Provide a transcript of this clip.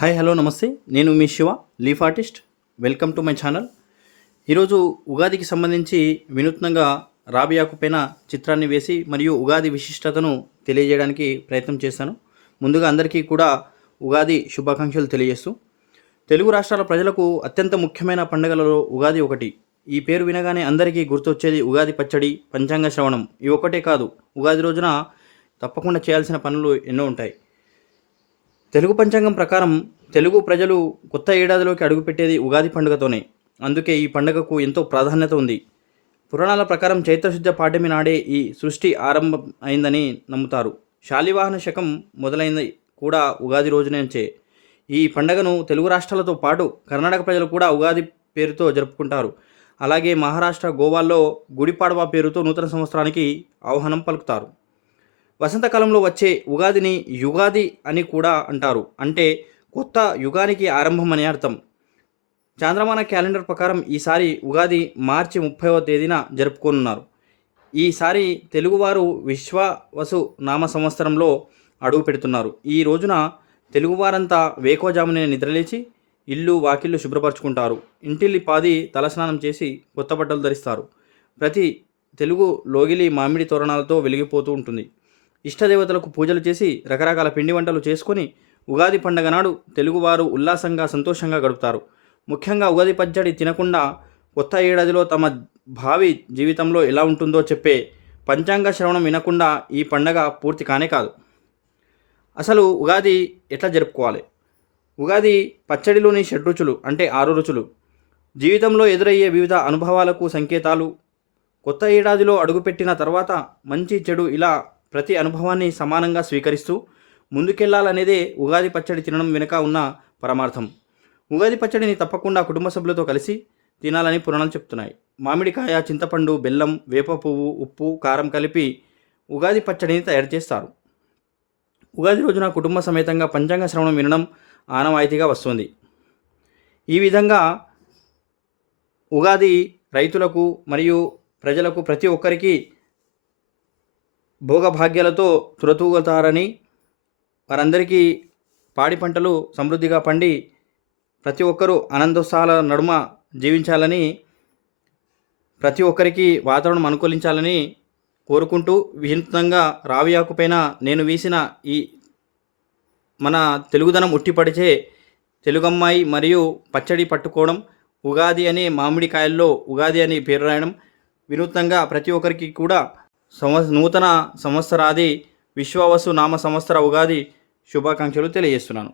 Hi hello నమస్తే. నేను మీ Shiva leaf artist. Welcome to my channel. ఈరోజు ఉగాదికి సంబంధించి వినూత్నంగా రాబియాకు పైన చిత్రాన్ని వేసి మరియు ఉగాది విశిష్టతను తెలియజేయడానికి ప్రయత్నం చేశాను ముందుగా అందరికీ కూడా ఉగాది శుభాకాంక్షలు తెలియజేస్తూ తెలుగు రాష్ట్రాల ప్రజలకు అత్యంత ముఖ్యమైన పండుగలలో ఉగాది ఒకటి. ఈ పేరు వినగానే అందరికీ గుర్తొచ్చేది ఉగాది పచ్చడి పంచాంగ శ్రవణం. ఇవి ఒకటే కాదు ఉగాది రోజున తప్పకుండా చేయాల్సిన పనులు ఎన్నో ఉంటాయి. తెలుగు పంచాంగం ప్రకారం తెలుగు ప్రజలు కొత్త ఏడాదిలోకి అడుగుపెట్టేది ఉగాది పండుగతోనే. అందుకే ఈ పండుగకు ఎంతో ప్రాధాన్యత ఉంది. పురాణాల ప్రకారం చైత్రశుద్ధ పాడ్యమి నాడే ఈ సృష్టి ఆరంభం అయిందని నమ్ముతారు. శాలివాహన శకం మొదలైంది కూడా ఉగాది రోజునే ఈ పండుగను తెలుగు రాష్ట్రాలతో పాటు కర్ణాటక ప్రజలు కూడా ఉగాది పేరుతో జరుపుకుంటారు. అలాగే మహారాష్ట్ర గోవాల్లో గుడిపాడవా పేరుతో నూతన సంవత్సరానికి ఆహ్వానం పలుకుతారు. వసంతకాలంలో వచ్చే ఉగాదిని యుగాది అని కూడా అంటారు. అంటే కొత్త యుగానికి ఆరంభం అని అర్థం. చాంద్రమాన క్యాలెండర్ ప్రకారం ఈసారి ఉగాది మార్చి ముప్పైవ తేదీన జరుపుకోనున్నారు. ఈసారి తెలుగువారు విశ్వవసు నామ సంవత్సరంలో అడుగు పెడుతున్నారు. ఈ రోజున తెలుగువారంతా వేకోజామునే నిద్రలేచి ఇల్లు వాకిళ్ళు శుభ్రపరచుకుంటారు. ఇంటిల్లి పాది తలస్నానం చేసి కొత్త బట్టలు ధరిస్తారు. ప్రతి తెలుగు లోగిలి మామిడి తోరణాలతో వెలిగిపోతూ ఉంటుంది. ఇష్టదేవతలకు పూజలు చేసి రకరకాల పిండి వంటలు చేసుకొని ఉగాది పండగ నాడు తెలుగువారు ఉల్లాసంగా సంతోషంగా గడుపుతారు. ముఖ్యంగా ఉగాది పచ్చడి తినకుండా కొత్త ఏడాదిలో తమ భావి జీవితంలో ఎలా ఉంటుందో చెప్పే పంచాంగ శ్రవణం వినకుండా ఈ పండగ పూర్తి కానే కాదు. అసలు ఉగాది ఎట్లా జరుపుకోవాలి? ఉగాది పచ్చడిలోని షడ్రుచులు అంటే ఆరు రుచులు. జీవితంలో ఎదురయ్యే వివిధ అనుభవాలకు సంకేతాలు. కొత్త ఏడాదిలో అడుగుపెట్టిన తర్వాత మంచి చెడు ఇలా ప్రతి అనుభవాన్ని సమానంగా స్వీకరిస్తూ ముందుకెళ్ళాలనేదే ఉగాది పచ్చడి తినడం వెనుక ఉన్న పరమార్థం. ఉగాది పచ్చడిని తప్పకుండా కుటుంబ సభ్యులతో కలిసి తినాలని పురాణాలు చెప్తున్నాయి. మామిడికాయ చింతపండు బెల్లం వేప పువ్వు ఉప్పు కారం కలిపి ఉగాది పచ్చడిని తయారు చేస్తారు. ఉగాది రోజున కుటుంబ సమేతంగా పంచాంగ శ్రవణం వినడం ఆనవాయితీగా వస్తుంది. ఈ విధంగా ఉగాది రైతులకు మరియు ప్రజలకు ప్రతి ఒక్కరికి భోగభాగ్యాలతో తురతూగుతారని వారందరికీ పాడి పంటలు సమృద్ధిగా పండి ప్రతి ఒక్కరూ ఆనందోత్సాహాల నడుమ జీవించాలని ప్రతి ఒక్కరికి వాతావరణం అనుకూలించాలని కోరుకుంటూ వినూత్నంగా రావి ఆకుపైన నేను వీసిన ఈ మన తెలుగుదనం ఉట్టిపడిచే తెలుగమ్మాయి మరియు పచ్చడి పట్టుకోవడం ఉగాది అనే మామిడికాయల్లో ఉగాది అని పేరు రాయడం వినూత్నంగా ప్రతి ఒక్కరికి కూడా సంవ నూతన సంవత్సరాది విశ్వవసు నామ సంవత్సర ఉగాది శుభాకాంక్షలు తెలియజేస్తున్నాను.